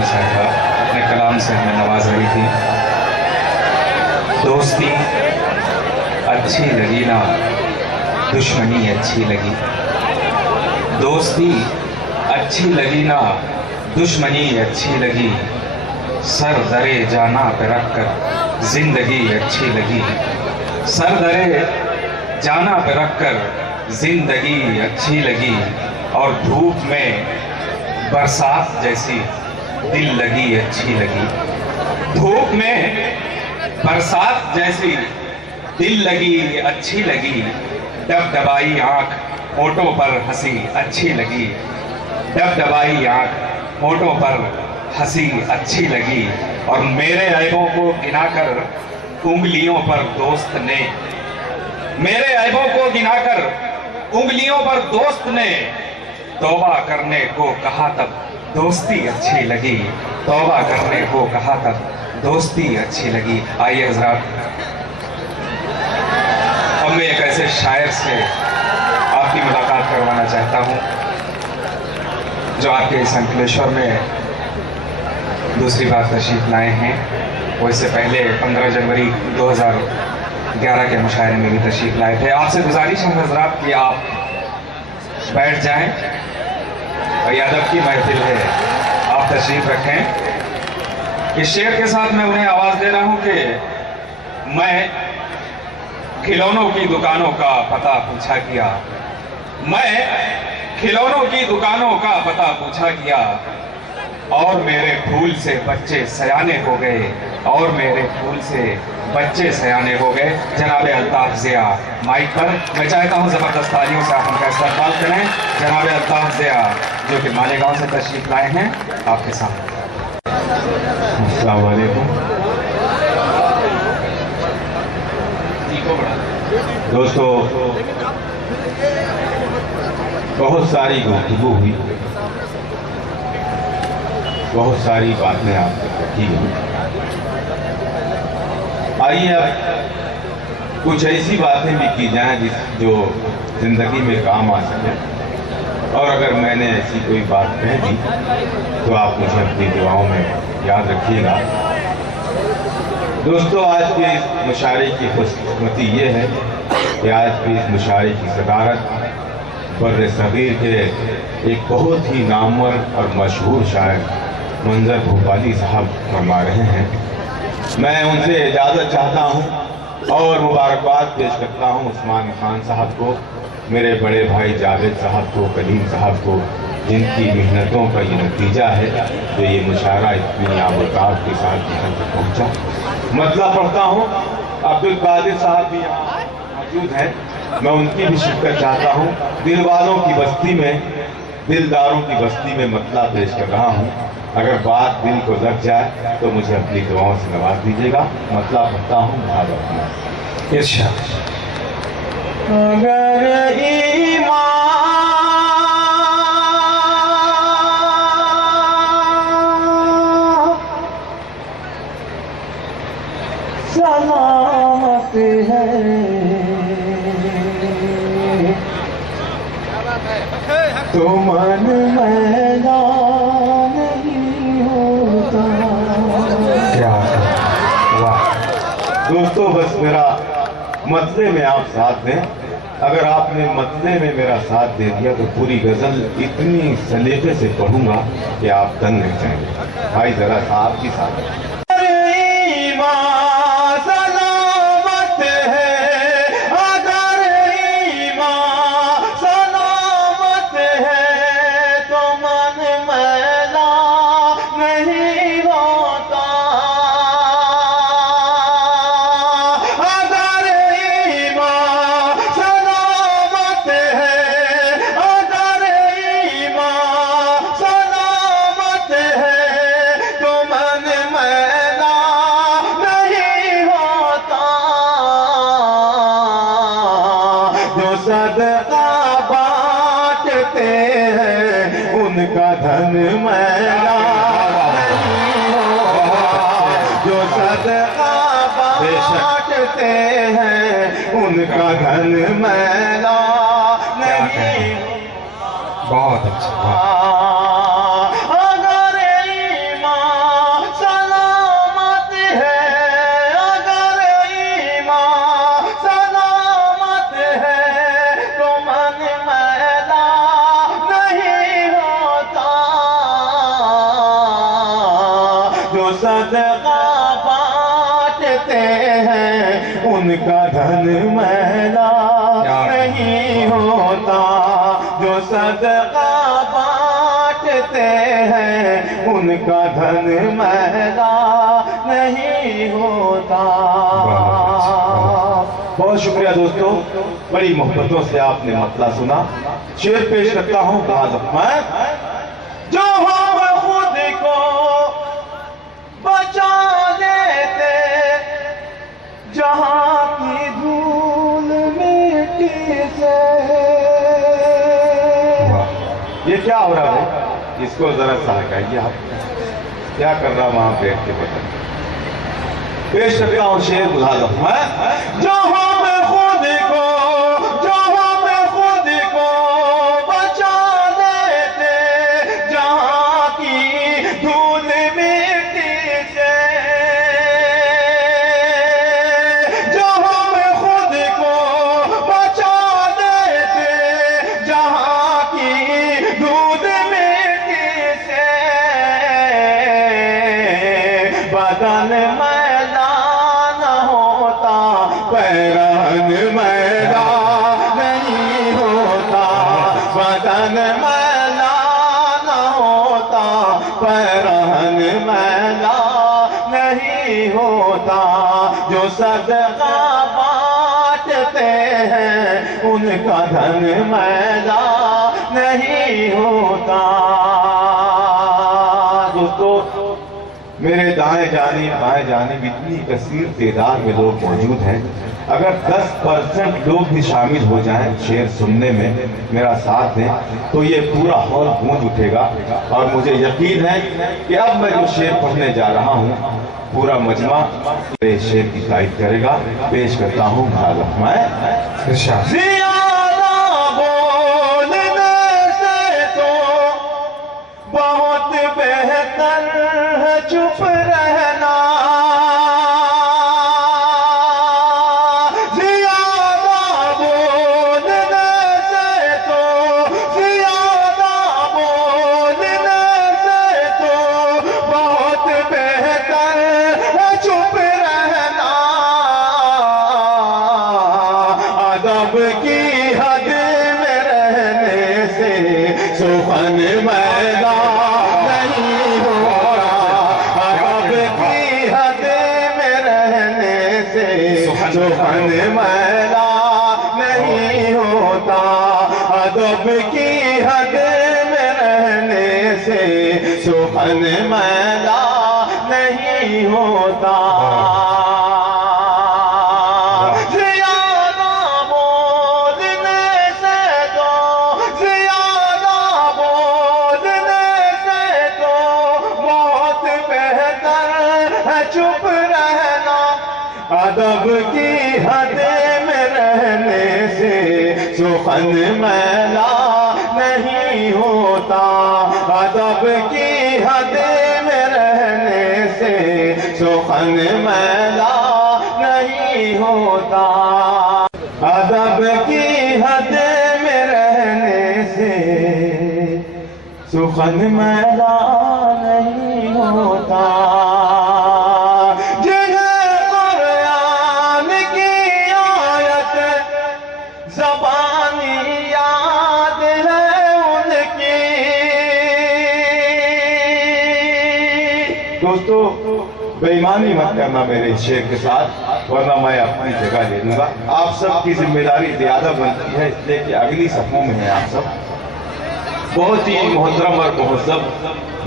वाली साहिबा अपने कलाम से हमें नवाज रही थी। दोस्ती अच्छी लगी ना दुश्मनी अच्छी लगी, दोस्ती अच्छी लगी ना दुश्मनी अच्छी लगी, सर दरे जाना पे रख कर जिंदगी अच्छी लगी, सर दरे जाना पे रख कर जिंदगी अच्छी लगी, और धूप में बरसात जैसी दिल लगी अच्छी लगी, धूप में बरसात जैसी दिल लगी अच्छी लगी, दबदबाई आंख होठों पर हंसी अच्छी लगी, दबदबाई आंख होठों पर हंसी अच्छी लगी, और मेरे ऐबों को गिनाकर उंगलियों पर दोस्त ने, मेरे ऐबों को गिनाकर उंगलियों पर दोस्त ने तौबा करने को कहा तब दोस्ती अच्छी लगी, तौबा करने को कहा तब दोस्ती अच्छी लगी। आइए हजरात, अब मैं एक ऐसे शायर से आपकी मुलाकात करवाना चाहता हूँ जो आपके इस अंकलेश्वर में दूसरी बार तशरीफ लाए हैं। वो इससे पहले 15 जनवरी 2011 के मुशायरे में भी तशरीफ लाए थे। आपसे गुजारिश है हजरात कि आप बैठ जाएं और यादव की महफिल है, आप तशरीफ रखें। इस शेर के साथ मैं उन्हें आवाज दे रहा हूं कि मैं खिलौनों की दुकानों का पता पूछा किया, मैं खिलौनों की दुकानों का पता पूछा किया, और मेरे फूल से बच्चे सयाने हो गए, और मेरे फूल से बच्चे सयाने हो गए। जनाब अल्ताफ ज़िया माइक पर, मैं चाहता हूं जबरदस्त तालियों से आप उनका इस्तकबाल करें। जनाब अल्ताफ ज़िया जो कि मालेगांव से तशरीफ लाए हैं आपके सामने। अस्सलाम वालेकुम दोस्तों, बहुत सारी गुफ्तगू हुई, बहुत सारी बातें आपसे की गई। आइए अब कुछ ऐसी बातें भी की जाएं जो जिंदगी में काम आ सके, और अगर मैंने ऐसी कोई बात कह दी तो आप मुझे अपनी दुआओं में याद रखिएगा। दोस्तों, आज के इस मुशायरे की खुशकिस्मती ये है कि आज के इस मुशायरे की सदारत बर्र सगीर के एक बहुत ही नामवर और मशहूर शायर मंजर भोपाली साहब फरमा रहे हैं। मैं उनसे इजाज़त चाहता हूं और मुबारकबाद पेश करता हूं उस्मान खान साहब को, मेरे बड़े भाई जावेद साहब को, कलीम साहब को, जिनकी मेहनतों का ये नतीजा है जो ये मुशायरा इतनी आबोताब के साथ यहाँ तक पहुँचा। मतलब पढ़ता हूँ, अब्दुल कादिर साहब भी यहाँ मौजूद हैं, मैं उनकी भी शिरकत चाहता हूँ। दिल वालों की बस्ती में, दिलदारों की बस्ती में मतला पेश कर रहा हूँ। अगर बात दिल को लग जाए तो मुझे अपनी दुआओं से नवाज दीजिएगा। मतला पढ़ता हूँ, इरशाद। अगर ईमान सलामत है तो मन मैदान नहीं होता। क्या वाह दोस्तों, बस मेरा मतले में आप साथ दें। अगर आपने मतले में मेरा साथ दे दिया तो पूरी गजल इतनी सलीके से पढ़ूंगा कि आप दंग रह जाएंगे। भाई जरा साहब की साथ सदका बांटते हैं उनका धन मैला नहीं होता। जो सदका बांटते हैं उनका धन मैला नहीं। बहुत अच्छा। अगर ईमान صدقہ بانٹتے ہیں ان کا دھن میلا نہیں ہوتا، جو صدقہ بانٹتے ہیں ان کا دھن میلا نہیں ہوتا۔ بہت شکریہ دوستو، بڑی محبتوں سے آپ نے مطلع سنا۔ شعر پیش کرتا ہوں میں، جو ہم خود کو بچا لیتے جہاں کی دھول مٹی سے۔ یہ کیا ہو رہا ہے؟ اس کو ذرا سہکائیے آپ، کیا کر رہا وہاں بیٹھ کے پتہ نہیں۔ پیش کرتا ہوں شعر ملازم ہے، جو ہم خود کو بچا لیتے جہاں کی دھول مٹی سے، جو ہم خود کو بچا لیتے جہاں کی دھول مٹی سے، بدن پیرہن میلا نہیں ہوتا، بدن میلا نہ ہوتا، پیرہن میلا نہیں ہوتا، جو صدقہ بانٹتے ہیں ان کا دھن میلا نہیں ہوتا۔ دوستو، میرے دائیں جانب بائیں جانب اتنی کثیر تعداد میں لوگ موجود ہیں، اگر 10% لوگ بھی شامل ہو جائیں شعر سننے میں، میرا ساتھ دیں، تو یہ پورا ہال گونج اٹھے گا، اور مجھے یقین ہے کہ اب میں جو شعر پڑھنے جا رہا ہوں پورا مجمع میرے شعر کی تائید کرے گا۔ پیش کرتا ہوں میں، زیادہ بولنے سے تو بہت بہتر ہے چپ رہنا، زیادہ بولنے سے تو بہت بہتر ہے چپ رہنا، ادب کی حد میں رہنے سے سخن میلا نہیں ہوتا، ادب کی حد میں رہنے سے سخن میلا نہیں ہوتا، ادب کی حد میں رہنے سے سخن میلا نہیں ہوتا۔ چپ رہنا، ادب کی حد میں رہنے سے سخن میلا نہیں ہوتا، ادب کی حد میں رہنے سے سخن میلا نہیں ہوتا، ادب کی حد میں رہنے سے سخن میلا نہیں ہوتا۔ زبانی یاد ہے ان کی، دوستو بے ایمانی مت کرنا میرے شعر کے ساتھ، ورنہ میں اپنی جگہ لے لوں گا۔ آپ سب کی ذمہ داری زیادہ بنتی ہے، اس لیے کہ اگلی صفوں میں ہیں آپ سب، بہت ہی محترم اور مہذب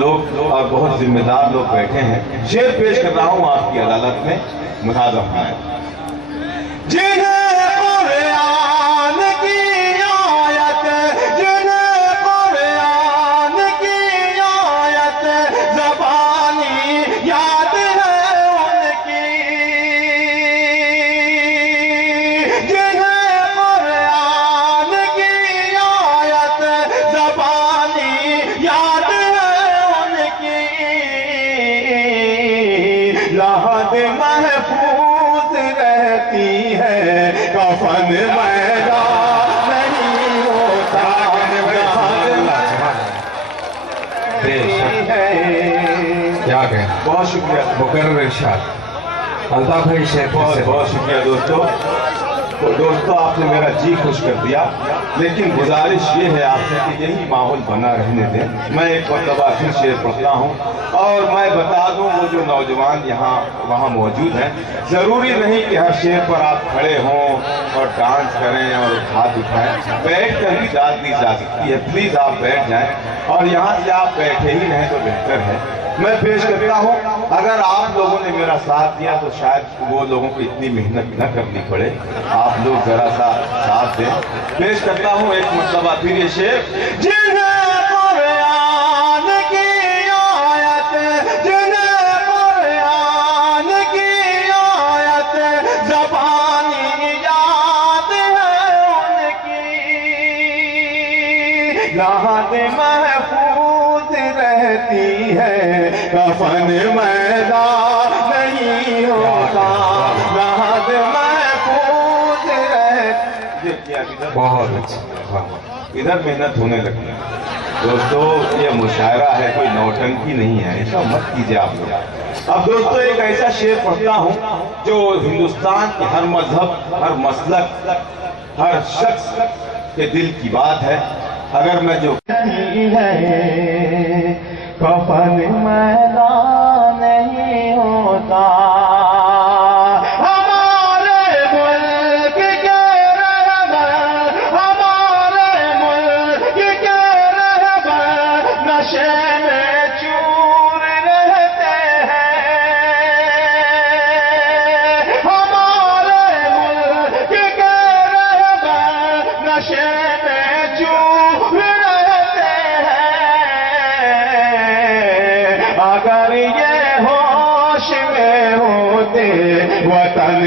لوگ اور بہت ذمہ دار لوگ بیٹھے ہیں۔ شعر پیش کر رہا ہوں آپ کی عدالت میں، ملازم ہیں، جنہیں لحد محفوظ رہتی ہے गए। बहुत शुक्रिया, मुकर्रर इरशाद। अल्ताफ भाई शेर बहुत बहुत शुक्रिया दोस्तों। तो दोस्तों आपने मेरा जी खुश कर दिया, लेकिन गुजारिश ये है आपसे कि यही माहौल बना रहने दें। मैं एक मरतबा फिर शेर पढ़ता हूँ और मैं बता दूँ वो जो नौजवान यहाँ वहाँ मौजूद हैं, ज़रूरी नहीं कि हर शेर पर आप खड़े हों और डांस करें और हाथ उठाएं, बैठ कर भी दाद दी जा सकती है। प्लीज़ आप बैठ जाएं और यहाँ से आप बैठे ही रहें तो बेहतर है। मैं पेश करता हूँ, अगर आप लोगों ने मेरा साथ दिया तो शायद वो लोगों को इतनी मेहनत न करनी पड़े। आप लोग जरा सा साथ दें। पेश करता हूँ एक मरतबा फिर ये शेर। जिन्हें कुरान की आयत, जिन्हें कुरान की आयत ज़बानी याद है उनकी, याद महफूज रहती है, कफन मैदान नहीं होता, याद महफूज रहती। बहुत अच्छा। इधर मेहनत होने लगी। दोस्तों ये मुशायरा है, कोई नौटंकी नहीं है, ऐसा मत कीजिए आप लोग। अब दोस्तों एक ऐसा शेर पढ़ता हूँ जो हिंदुस्तान के हर मजहब, हर मसलक, हर शख्स के दिल की बात है। अगर मैं जो है कफन मैदान नहीं होता, हमारे मुल्क के रहबर, हमारे मुल्क के रहबर नशे में चूर रहते हैं, हमारे मुल्क के रहबर नशे में चूर रहते हैं। अगर ये होश में होते वतन